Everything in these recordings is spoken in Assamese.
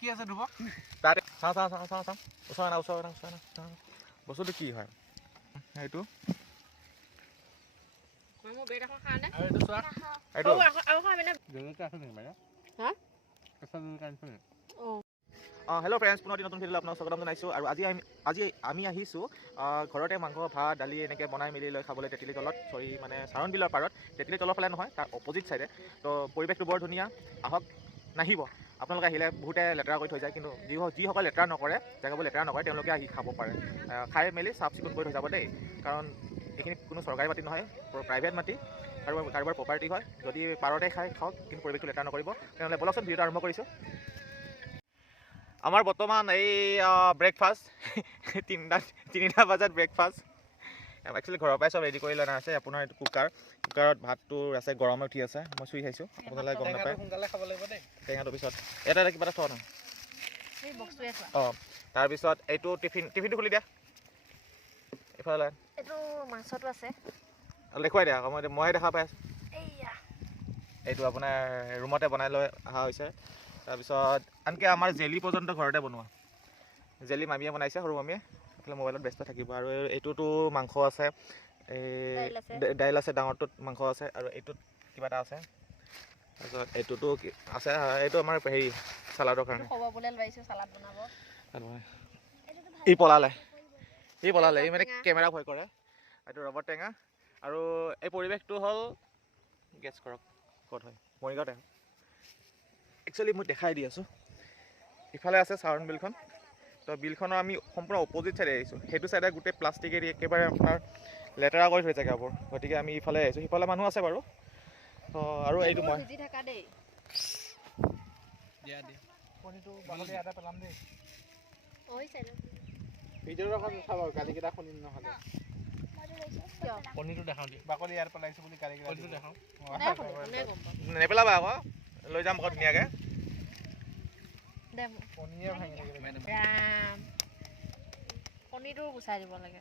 কি আছে ধুব তাতে চাওঁ ওচৰ বস্তুটো কি হয় এইটো হেল্ল' ফ্ৰেণ্ডছ, পুনৰ নতুন ভিডিঅ'লৈ আপোনাক স্বাগতম জনাইছোঁ। আৰু আজি আমি আহিছোঁ ঘৰতে মাংস ভাত দালি এনেকৈ বনাই মেলি লৈ খাবলৈ তেতেলী তলত, মানে চাৰণ বিলৰ পাৰত, তেতেলী তলৰ ফালে নহয়, তাৰ অপজিট ছাইডে। তো পৰিৱেশটো বৰ ধুনীয়া, আহক নাহিব। আপোনালোকে আহিলে বহুতে লেতেৰা কৰি থৈ যায়, কিন্তু যিসকল লেতেৰা নকৰে, জেগাবোৰ লেতেৰা নকৰে, তেওঁলোকে আহি খাব পাৰে। খাই মেলি চাফ চিকুণ কৰি থৈ যাব দেই, কাৰণ এইখিনি কোনো চৰকাৰী মাটি নহয়, প্ৰাইভেট মাটি, কাৰোবাৰ প্ৰপাৰ্টি হয়। যদি পাৰতে খাওক, কিন্তু পৰিৱেশটো লেতেৰা নকৰিব। তেনেহ'লে বলকচোন ভিডিঅ'টো আৰম্ভ কৰিছোঁ। আমাৰ বৰ্তমান এই ব্ৰেকফাষ্ট 3টা বজাত ব্ৰেকফাষ্ট। একচুৱেলি ঘৰৰ পৰাই চব ৰেডি কৰি লোৱা আছে। আপোনাৰ এইটো কুকাৰত ভাতটো আছে, গৰমে উঠি আছে। মই চুই খাইছোঁ, আপোনালোকে গম নাপায়। সোনকালে খাব লাগিব দেই। টেঙাটোৰ পিছত এটা কিবা এটা থোৱা নহয়। তাৰপিছত এইটো টিফিনটো খুলি দিয়া, এইফালে এইটো মাছতো আছে, দেখুৱাই দিয়া আকৌ মইহে দেখা পাই আছোঁ। এইটো আপোনাৰ ৰুমতে বনাই লৈ অহা হৈছে। তাৰপিছত আনকি আমাৰ জেলি পৰ্যন্ত ঘৰতে বনোৱা, জেলি মামীয়ে বনাইছে, সৰু মামীয়ে। এইফালে মোবাইলত ব্যস্ত থাকিব। আৰু এইটোতো মাংস আছে, দাইল আছে, ডাঙৰটোত মাংস আছে, আৰু এইটোত কিবা এটা আছে। তাৰপিছত এইটোতো আছে, এইটো আমাৰ হেৰি চালাডৰ কাৰণে। ই পলালে ই মানে কেমেৰা ভয় কৰে। এইটো ৰবৰ টেঙা। আৰু এই পৰিৱেশটো হ'ল, গেছ কৰক ক'ত হয়, মৰিগাঁৱতে। একচুৱেলি মই দেখাই দি আছোঁ, ইফালে আছে চাৰণ বিলখন। তো বিলখনৰ আমি সম্পূৰ্ণ অপজিট ছাইডে আহিছোঁ। সেইটো ছাইডে গোটেই প্লাষ্টিক এৰি একেবাৰে আপোনাৰ লেতেৰা কৰি থৈ জেগাবোৰ। গতিকে আমি ইফালে আহিছোঁ, সিফালে মানুহ আছে বাৰু। তো আৰু এইটো মই ভিডিঅ'টো এখন চাব, গালিকেইটা শুনিম নহ'লে। কণীটো দেখাওঁ দিয়া, বাকলি ইয়াৰ পেলাইছোঁ বুলি কাৰিকৰটো দেখাওঁ। নেপেলাবা আকৌ, লৈ যাম আকৌ ধুনীয়াকৈ। কণীটো গুচাই দিব লাগে,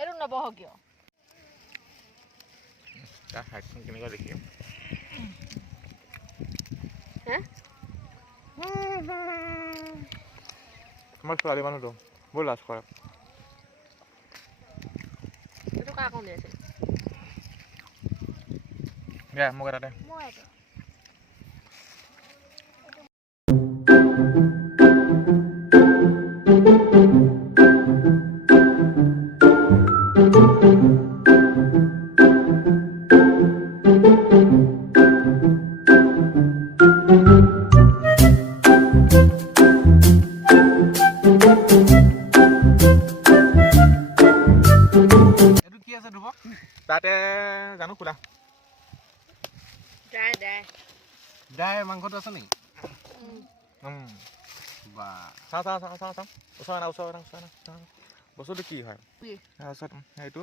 এইটো নবহ কিয়? কেনেকুৱা দেখিম আমাৰ ছোৱালী মানুহটো বৰ লাজ কৰে। এইটো কাৰ কণী আছে? দিয়া মোক এটা দে। এইটো কি আছে ধুব তাতে জানো খোলা ড্ৰাই মাংসটো আছে নেকি? চাওঁ ওচৰ বস্তুটো কি হয়। তাৰপিছত এইটো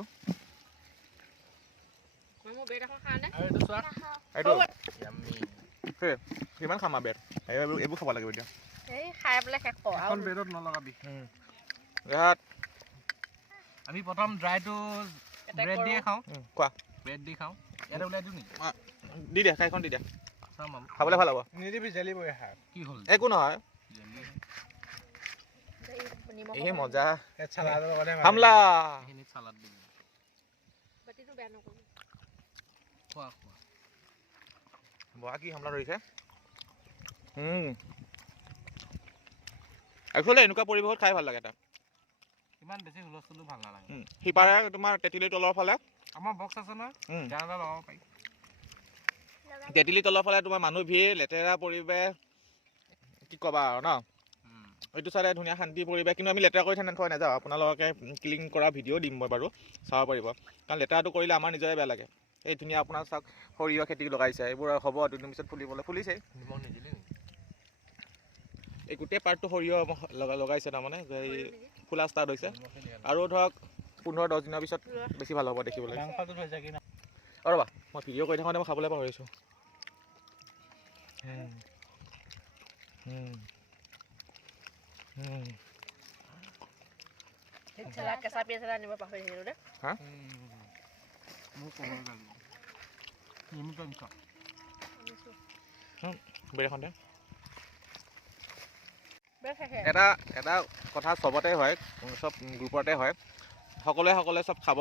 কিমান খাম আৰু বেড, এইবোৰ খাব লাগিব এতিয়া। খাই পেলাই শেষ কৰ। এখন বেডত নলগাবি। ইয়াত আমি প্ৰথম ড্ৰাইটো ব্ৰেড দিয়ে খাওঁ। কোৱা, ব্ৰেড দি খাওঁ। ইয়াতে ওলাই দিওঁ নেকি? দি দিয়া, খাইখন দি দিয়া, চাম খাবলৈ ভাল হ'ব। নিদিবি জেলি বৈ আহা। কি হ'ল? একো নহয়, এই মজা হামলা। চালাড দিম। বহা কি হামলা ধৰিছে। একচুৱেলি এনেকুৱা পৰিৱেশত খাই ভাল লাগে। তাত ইমান বেছি হুলস্থুলো ভাল নালাগে। সিপাৰে তোমাৰ তেতেলী তলৰ ফালে আমাৰ বক্স আছে নহয়, গাঁৱত লগাব পাৰি। তেতেলী তলৰ ফালে তোমাৰ মানুহ ভিৰ, লেতেৰা পৰিৱেশ, কি ক'বা আৰু ন। এইটো চাইডে ধুনীয়া শান্তি পৰিৱেশ, কিন্তু আমি লেতেৰা কৰি থৈ নাযাওঁ। আপোনালোকে ক্লিন কৰা ভিডিঅ' দিম মই বাৰু, চাব পাৰিব। কাৰণ লেতেৰাটো কৰিলে আমাৰ নিজৰে বেয়া লাগে। এই ধুনীয়া আপোনাৰ চাওক, সৰিয়হ খেতি লগাইছে, এইবোৰ হ'ব দুদিন পিছত ফুলিছেই। এই গোটেই পাৰ্টটো সৰিয়হ লগাইছে, তাৰমানে এই ফুলা ষ্টাৰ্ট হৈছে। আৰু ধৰক 15-10 দিনৰ পিছত বেছি ভাল হ'ব দেখিবলৈ। আৰু ৰ'বা, মই ভিডিঅ' কৰি থাকোঁতে মই খাবলৈ পাহৰিছোঁ। কেঁচা পিঁয়াজ এটা আনিব পাহৰি থাকিলোঁ দে। বেৰেখনতে বেশেষে এটা কথা চবতে হয়, চব গ্ৰুপতে হয়, সকলোৱে চব খাব,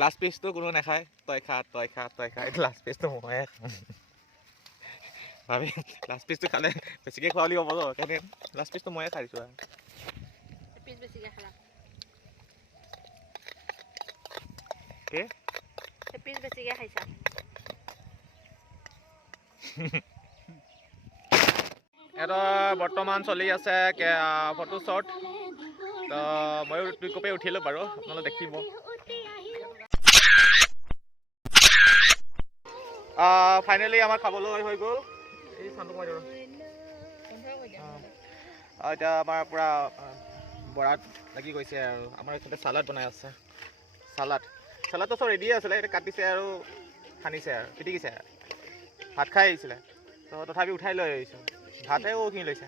লাষ্ট পিচটো কোনো নাখায়, তই খা এইটো লাষ্ট পিচটো ময়ে খাম ভাবি লাষ্ট পিচটো খালে বেছিকৈ খোৱা বুলি হ'ব ন, সেইকাৰণে লাষ্ট পিচটো ময়ে খাই দিছোঁ আৰু পিচ বেছিকে খালা কি পিচ বেছিকে খাইছা এটা বৰ্তমান চলি আছে ফটো শ্বট, তো ময়ো দুই কপি উঠিলোঁ বাৰু, আপোনালোকে দেখিব। ফাইনেলি আমাৰ খাবলৈ হৈ গ'ল, এই চানটো মই ধৰোঁ। এতিয়া আমাৰ পূৰা বৰাত লাগি গৈছে আৰু আমাৰ এইফালে চালাড বনাই আছে, চালাডটো চব ৰেডিয়ে আছিলে, এতিয়া কাটিছে আৰু সানিছে আৰু পিটিকিছে আৰু ভাত খাই আহিছিলে, তো তথাপি উঠাই লৈ আহিছোঁ, ভাতেও কিনি লৈছে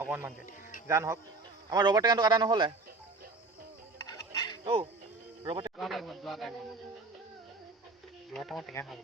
অকণমানকৈ, জান হওক আমাৰ ৰবৰ টেঙাটো কাটা নহ'লে ৰবৰ টেঙা খাব।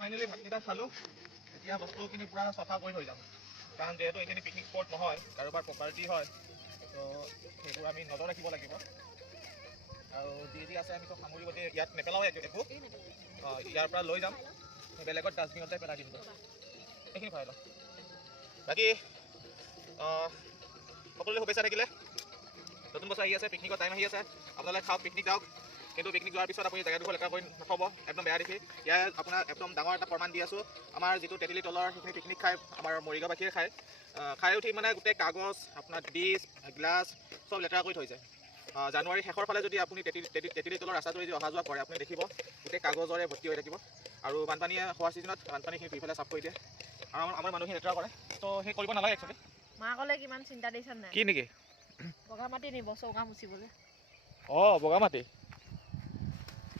ফাইনেলি ভাতকেইটা খালোঁ, এতিয়া বস্তুখিনি পূৰা চফা কৰি থৈ যাম, কাৰণ যিহেতু এইখিনি পিকনিক স্পট নহয়, কাৰোবাৰ প্ৰপাৰ্টি হয়, তো সেইবোৰ আমি নজৰ ৰাখিব লাগিব, আৰু যি আছে আমি চব সামৰি গোটেই ইয়াত নেপেলাওঁ একো, ইয়াৰ পৰা লৈ যাম, বেলেগত ডাষ্টবিনতে পেলাই দিম, এইখিনি খুৱাই লওঁ। বাকী সকলোৰে শুভেচ্ছা থাকিলে, নতুন বছৰ আহি আছে, পিকনিকৰ টাইম আহি আছে, আপোনালোকে খাওক, পিকনিক যাওক, কিন্তু পিকনিক যোৱাৰ পিছত আপুনি জেগাডোখৰ লেতেৰা কৰি নথ'ব, একদম বেয়া দেখি। ইয়াৰ আপোনাৰ একদম ডাঙৰ এটা প্ৰমাণ দি আছোঁ, আমাৰ যিটো তেতেলী তলৰ সেইখিনি পিকনিক খাই আমাৰ মৰিগাঁওবাসীয়ে খাই উঠি মানে গোটেই কাগজ, আপোনাৰ ডিছ, গ্লাছ চব লেতেৰা কৰি থৈ যায়। জানুৱাৰী শেষৰ ফালে যদি আপুনি তেতেলী তলৰ ৰাস্তাটো যদি অহা যোৱা কৰে, আপুনি দেখিব গোটেই কাগজৰে ভৰ্তি হৈ থাকিব, আৰু বানপানীয়ে হোৱাৰ ছিজনত বানপানীখিনি দুইফালে চাফ কৰি দিয়ে, আৰু আমাৰ মানুহখিনি লেতেৰা কৰে, তো সেই কৰিব নালাগে একচুৱেলি। মাকলে কিমান চিন্তা দিছে নাই? কি নেকি? বগা মাটি নিব চৌকা মুচিবলৈ। বগা মাটি,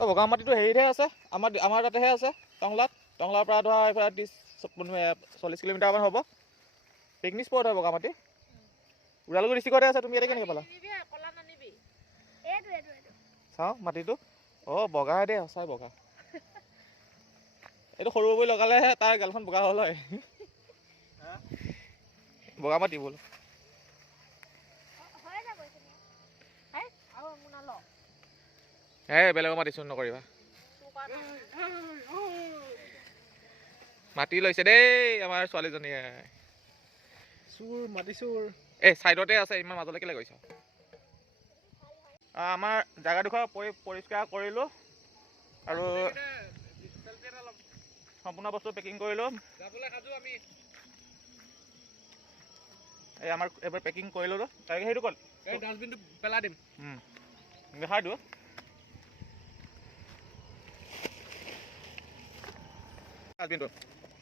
বগা মাটিটো হেৰিতহে আছে, আমাৰ তাতেহে আছে, টংলাৰ পৰা ধৰা এইফালে 30-40 কিলোমিটাৰমান হ'ব, পিকনিক স্পট হয় বগা মাটি, ওদালগুৰি ডিষ্ট্ৰিক্টতে আছে। তুমি ইয়াতে কেনেকৈ পালা? চাওঁ মাটিটো, বগাহে দেই, সঁচাই বগা, এইটো সৰু বৈ লগালেহে তাৰ গালখন বগা হ'ল হয়, বগা মাটি বোলো। বেলেগৰ মাটি চুৰ নকৰিবা, মাটি লৈছে দেই আমাৰ ছোৱালীজনীয়ে, মাটি চুৰ। চাইডতে আছে, ইমান মাজলৈ কেলৈ গৈছ? আমাৰ জেগাডোখৰ পৰিষ্কাৰ কৰিলোঁ, আৰু সম্পূৰ্ণ বস্তু পেকিং কৰিলোঁ, এই আমাৰ এইবাৰ পেকিং কৰিলোঁ, তাকে সেইটো ক'ত ডাষ্টবিনটো পেলাই দিম, দেখাই দিওঁ। ডাষ্টবিনটো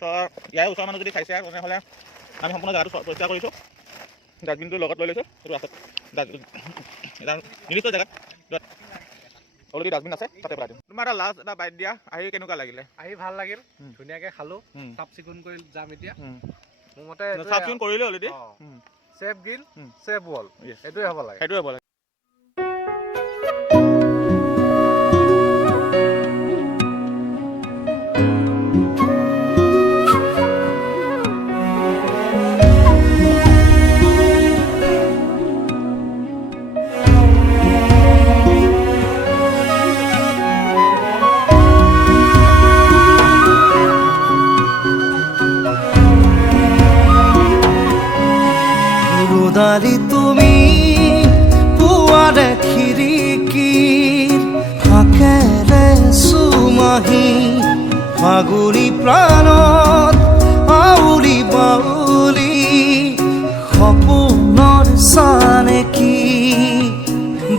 তো ইয়াৰ ওচৰৰ মানুহ যদি খাইছে তেনেহ'লে আমি সম্পূৰ্ণ জেগাটো পৰিষ্কাৰ কৰিছোঁ, ডাষ্টবিনটো লগত লৈ লৈছোঁ, সেইটো আছে নিৰ্দিষ্ট জেগাত অলৰেডি ডাষ্টবিন আছে, তাতে পেলাই দিম। তোমাৰ এটা লাষ্ট এটা বাইট দিয়া, আহি কেনেকুৱা লাগিলে? আহি ভাল লাগিল, ধুনীয়াকৈ খালোঁ, চাফ চিকুণ কৰি যাম এতিয়া, মোৰ মতে চাফ চিকুণ কৰিলে already, safe green safe world, এইটোৱে হ'ব লাগে, সেইটোৱে হ'ব লাগে। ৰদালি তুমি পুৱাৰে খিৰিকীৰ ফাকেৰে চুমাহি ফাগুনী প্ৰাণত আউলি বাউলি সপোনৰ চানেকি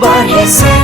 বাঢ়িছে